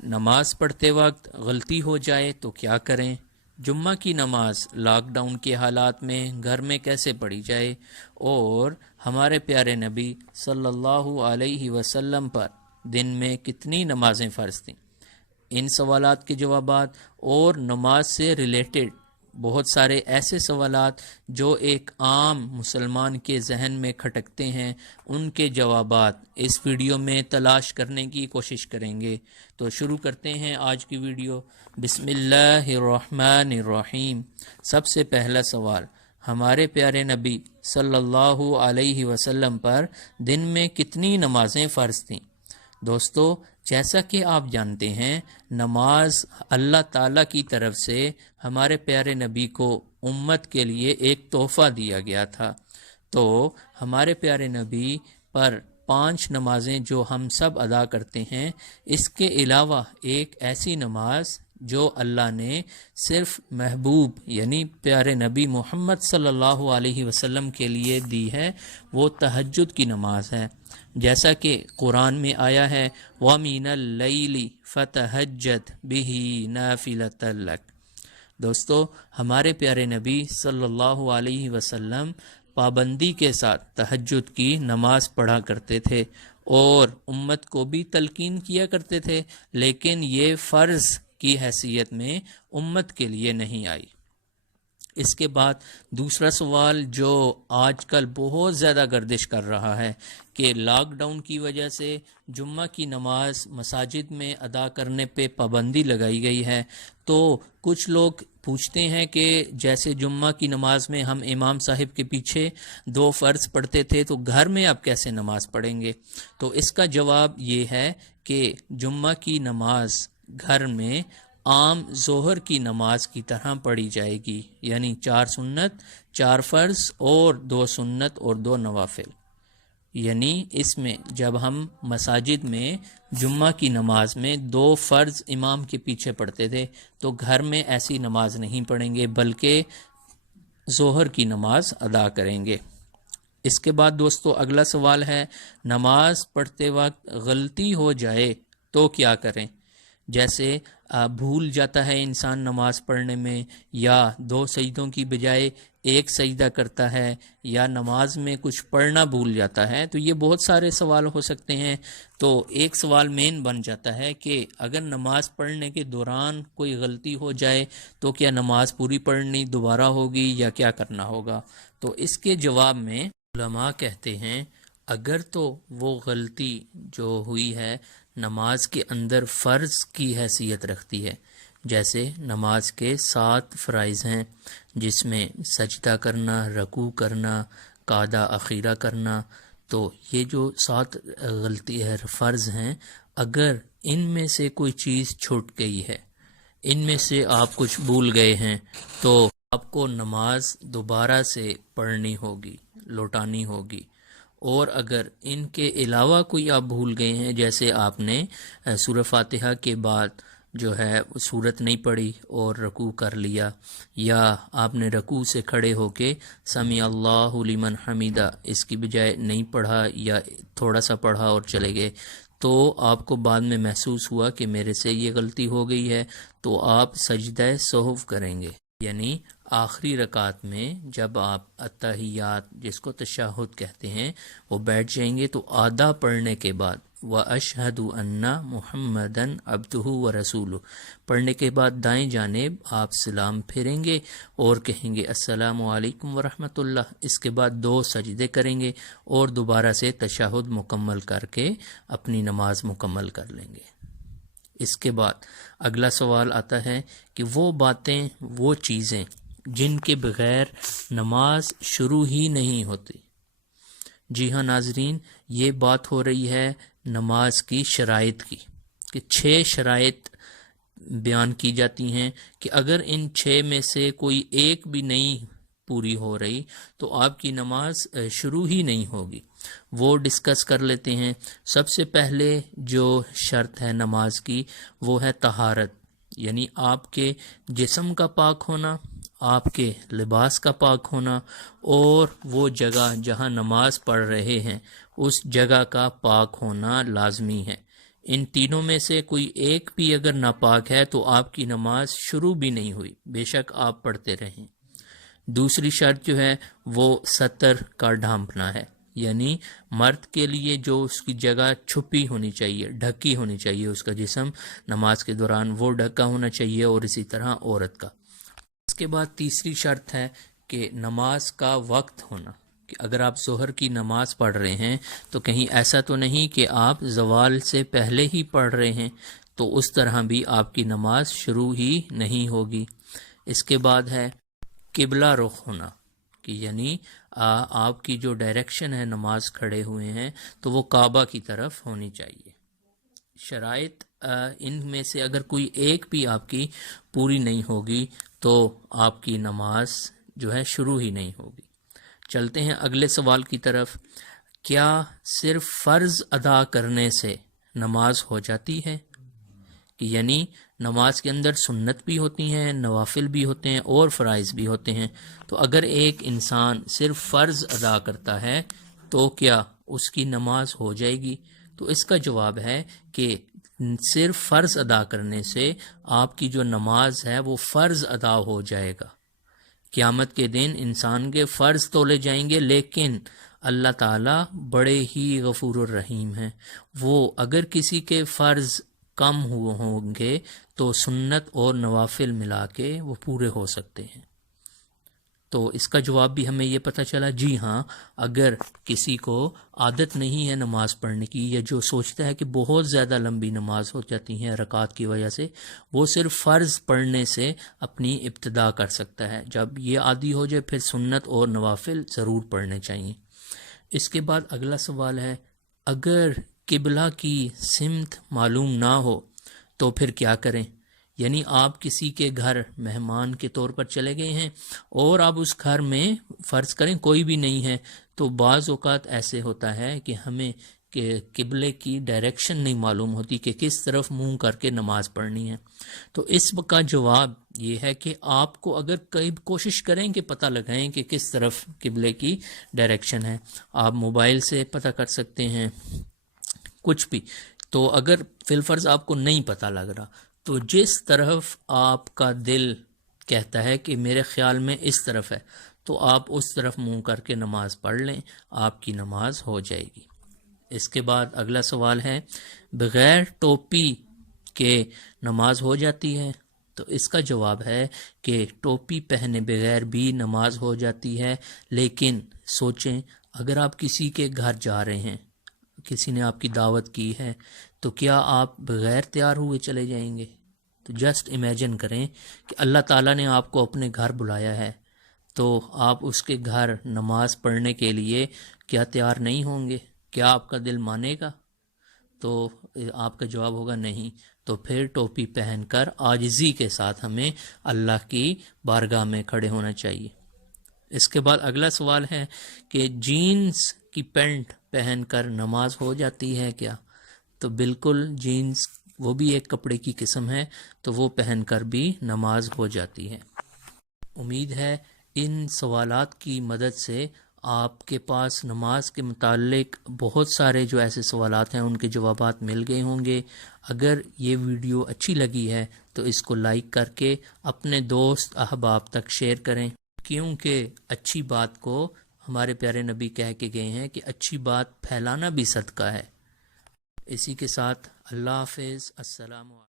نماز پڑھتے وقت غلطی ہو جائے تو کیا کریں؟ جمعہ کی نماز لاک ڈاؤن کے حالات میں گھر میں کیسے پڑھی جائے؟ اور ہمارے پیارے نبی صلی اللہ علیہ وسلم پر دن میں کتنی نمازیں فرض تھیں؟ ان سوالات کے جوابات اور نماز سے ریلیٹڈ بہت سارے ایسے سوالات جو ایک عام مسلمان کے ذہن میں کھٹکتے ہیں، ان کے جوابات اس ویڈیو میں تلاش کرنے کی کوشش کریں گے۔ تو شروع کرتے ہیں آج کی ویڈیو۔ بسم اللہ الرحمن الرحیم۔ سب سے پہلا سوال، ہمارے پیارے نبی صلی اللہ علیہ وسلم پر دن میں کتنی نمازیں فرض تھیں؟ دوستو، جیسا کہ آپ جانتے ہیں، نماز اللہ تعالیٰ کی طرف سے ہمارے پیارے نبی کو امت کے لیے ایک تحفہ دیا گیا تھا۔ تو ہمارے پیارے نبی پر 5 نمازیں جو ہم سب ادا کرتے ہیں، اس کے علاوہ ایک ایسی نماز جو اللہ نے صرف محبوب یعنی پیارے نبی محمد صلی اللہ علیہ وسلم کے لیے دی ہے، وہ تہجد کی نماز ہے۔ جیسا کہ قرآن میں آیا ہے وَمِنَ اللَّيْلِ فَتَہَجَّدْ بِهِ نَافِلَةً لَكَ۔ دوستو، ہمارے پیارے نبی صلی اللہ علیہ وسلم پابندی کے ساتھ تہجد کی نماز پڑھا کرتے تھے اور امت کو بھی تلقین کیا کرتے تھے، لیکن یہ فرض کی حیثیت میں امت کے لیے نہیں آئی۔ اس کے بعد دوسرا سوال جو آج کل بہت زیادہ گردش کر رہا ہے کہ لاک ڈاؤن کی وجہ سے جمعہ کی نماز مساجد میں ادا کرنے پہ پابندی لگائی گئی ہے، تو کچھ لوگ پوچھتے ہیں کہ جیسے جمعہ کی نماز میں ہم امام صاحب کے پیچھے 2 فرض پڑھتے تھے، تو گھر میں اب کیسے نماز پڑھیں گے؟ تو اس کا جواب یہ ہے کہ جمعہ کی نماز گھر میں عام ظہر کی نماز کی طرح پڑھی جائے گی، یعنی 4 سنت، 4 فرض اور 2 سنت اور 2 نوافل۔ یعنی اس میں جب ہم مساجد میں جمعہ کی نماز میں 2 فرض امام کے پیچھے پڑھتے تھے، تو گھر میں ایسی نماز نہیں پڑھیں گے بلکہ ظہر کی نماز ادا کریں گے۔ اس کے بعد دوستو اگلا سوال ہے، نماز پڑھتے وقت غلطی ہو جائے تو کیا کریں؟ جیسے بھول جاتا ہے انسان نماز پڑھنے میں، یا 2 سجدوں کی بجائے 1 سجدہ کرتا ہے، یا نماز میں کچھ پڑھنا بھول جاتا ہے، تو یہ بہت سارے سوال ہو سکتے ہیں۔ تو ایک سوال مین بن جاتا ہے کہ اگر نماز پڑھنے کے دوران کوئی غلطی ہو جائے تو کیا نماز پوری پڑھنی دوبارہ ہوگی یا کیا کرنا ہوگا؟ تو اس کے جواب میں علماء کہتے ہیں اگر تو وہ غلطی جو ہوئی ہے نماز کے اندر فرض کی حیثیت رکھتی ہے، جیسے نماز کے 7 فرائض ہیں جس میں سجدہ کرنا، رکوع کرنا، قعدہ اخیرہ کرنا، تو یہ جو 7 غلطی ہے فرض ہیں، اگر ان میں سے کوئی چیز چھوٹ گئی ہے، ان میں سے آپ کچھ بھول گئے ہیں، تو آپ کو نماز دوبارہ سے پڑھنی ہوگی، لوٹانی ہوگی۔ اور اگر ان کے علاوہ کوئی آپ بھول گئے ہیں، جیسے آپ نے سورہ فاتحہ کے بعد جو ہے سورت نہیں پڑھی اور رکوع کر لیا، یا آپ نے رکوع سے کھڑے ہو کے سمیع اللہ لمن حمیدہ اس کی بجائے نہیں پڑھا یا تھوڑا سا پڑھا اور چلے گئے، تو آپ کو بعد میں محسوس ہوا کہ میرے سے یہ غلطی ہو گئی ہے، تو آپ سجدہ سہو کریں گے۔ یعنی آخری رکعت میں جب آپ اتحیات جس کو تشہد کہتے ہیں وہ بیٹھ جائیں گے، تو آدھا پڑھنے کے بعد وَأَشْهَدُ أَنَّ مُحَمَّدًا عَبْدُهُ وَرَسُولُهُ پڑھنے کے بعد دائیں جانب آپ سلام پھیریں گے اور کہیں گے السلام علیکم ورحمۃ اللہ۔ اس کے بعد 2 سجدے کریں گے اور دوبارہ سے تشہد مکمل کر کے اپنی نماز مکمل کر لیں گے۔ اس کے بعد اگلا سوال آتا ہے کہ وہ باتیں، وہ چیزیں جن کے بغیر نماز شروع ہی نہیں ہوتی۔ جی ہاں ناظرین، یہ بات ہو رہی ہے نماز کی شرائط کی، کہ 6 شرائط بیان کی جاتی ہیں کہ اگر ان 6 میں سے کوئی ایک بھی نہیں پوری ہو رہی تو آپ کی نماز شروع ہی نہیں ہوگی۔ وہ ڈسکس کر لیتے ہیں۔ سب سے پہلے جو شرط ہے نماز کی وہ ہے طہارت، یعنی آپ کے جسم کا پاک ہونا، آپ کے لباس کا پاک ہونا، اور وہ جگہ جہاں نماز پڑھ رہے ہیں اس جگہ کا پاک ہونا لازمی ہے۔ ان تینوں میں سے کوئی ایک بھی اگر ناپاک ہے تو آپ کی نماز شروع بھی نہیں ہوئی، بے شک آپ پڑھتے رہیں۔ دوسری شرط جو ہے وہ ستر کا ڈھانپنا ہے، یعنی مرد کے لیے جو اس کی جگہ چھپی ہونی چاہیے، ڈھکی ہونی چاہیے، اس کا جسم نماز کے دوران وہ ڈھکا ہونا چاہیے، اور اسی طرح عورت کا۔ اس کے بعد تیسری شرط ہے کہ نماز کا وقت ہونا، کہ اگر آپ ظہر کی نماز پڑھ رہے ہیں تو کہیں ایسا تو نہیں کہ آپ زوال سے پہلے ہی پڑھ رہے ہیں، تو اس طرح بھی آپ کی نماز شروع ہی نہیں ہوگی۔ اس کے بعد ہے قبلہ رخ ہونا، کہ یعنی آپ کی جو ڈائریکشن ہے نماز کھڑے ہوئے ہیں تو وہ کعبہ کی طرف ہونی چاہیے۔ شرائط ان میں سے اگر کوئی ایک بھی آپ کی پوری نہیں ہوگی تو آپ کی نماز جو ہے شروع ہی نہیں ہوگی۔ چلتے ہیں اگلے سوال کی طرف۔ کیا صرف فرض ادا کرنے سے نماز ہو جاتی ہے؟ کہ یعنی نماز کے اندر سنت بھی ہوتی ہیں، نوافل بھی ہوتے ہیں، اور فرائض بھی ہوتے ہیں، تو اگر ایک انسان صرف فرض ادا کرتا ہے تو کیا اس کی نماز ہو جائے گی؟ تو اس کا جواب ہے کہ صرف فرض ادا کرنے سے آپ کی جو نماز ہے وہ فرض ادا ہو جائے گا۔ قیامت کے دن انسان کے فرض تولے جائیں گے، لیکن اللہ تعالیٰ بڑے ہی غفور الرحیم ہیں، وہ اگر کسی کے فرض کم ہوئے ہوں گے تو سنت اور نوافل ملا کے وہ پورے ہو سکتے ہیں۔ تو اس کا جواب بھی ہمیں یہ پتہ چلا، جی ہاں، اگر کسی کو عادت نہیں ہے نماز پڑھنے کی، یا جو سوچتا ہے کہ بہت زیادہ لمبی نماز ہو جاتی ہیں رکعات کی وجہ سے، وہ صرف فرض پڑھنے سے اپنی ابتدا کر سکتا ہے۔ جب یہ عادی ہو جائے پھر سنت اور نوافل ضرور پڑھنے چاہیے۔ اس کے بعد اگلا سوال ہے، اگر قبلہ کی سمت معلوم نہ ہو تو پھر کیا کریں؟ یعنی آپ کسی کے گھر مہمان کے طور پر چلے گئے ہیں اور آپ اس گھر میں فرض کریں کوئی بھی نہیں ہے، تو بعض اوقات ایسے ہوتا ہے کہ ہمیں کہ قبلے کی ڈائریکشن نہیں معلوم ہوتی کہ کس طرف منہ کر کے نماز پڑھنی ہے۔ تو اس کا جواب یہ ہے کہ آپ کو اگر کئی کوشش کریں کہ پتہ لگائیں کہ کس طرف قبلے کی ڈائریکشن ہے، آپ موبائل سے پتہ کر سکتے ہیں، کچھ بھی۔ تو اگر فی الفرض آپ کو نہیں پتہ لگ رہا تو جس طرف آپ کا دل کہتا ہے کہ میرے خیال میں اس طرف ہے، تو آپ اس طرف منہ کر کے نماز پڑھ لیں، آپ کی نماز ہو جائے گی۔ اس کے بعد اگلا سوال ہے، بغیر ٹوپی کے نماز ہو جاتی ہے؟ تو اس کا جواب ہے کہ ٹوپی پہنے بغیر بھی نماز ہو جاتی ہے، لیکن سوچیں اگر آپ کسی کے گھر جا رہے ہیں، کسی نے آپ کی دعوت کی ہے، تو کیا آپ بغیر تیار ہوئے چلے جائیں گے؟ تو جسٹ امیجن کریں کہ اللہ تعالیٰ نے آپ کو اپنے گھر بلایا ہے، تو آپ اس کے گھر نماز پڑھنے کے لیے کیا تیار نہیں ہوں گے؟ کیا آپ کا دل مانے گا؟ تو آپ کا جواب ہوگا نہیں۔ تو پھر ٹوپی پہن کر عاجزی کے ساتھ ہمیں اللہ کی بارگاہ میں کھڑے ہونا چاہیے۔ اس کے بعد اگلا سوال ہے کہ جینز کی پینٹ پہن کر نماز ہو جاتی ہے کیا؟ تو بالکل، جینز وہ بھی ایک کپڑے کی قسم ہے، تو وہ پہن کر بھی نماز ہو جاتی ہے۔ امید ہے ان سوالات کی مدد سے آپ کے پاس نماز کے متعلق بہت سارے جو ایسے سوالات ہیں ان کے جوابات مل گئے ہوں گے۔ اگر یہ ویڈیو اچھی لگی ہے تو اس کو لائک کر کے اپنے دوست احباب تک شیئر کریں، کیونکہ اچھی بات کو ہمارے پیارے نبی کہہ کے گئے ہیں کہ اچھی بات پھیلانا بھی صدقہ ہے۔ اسی کے ساتھ اللہ حافظ، السلام علیکم۔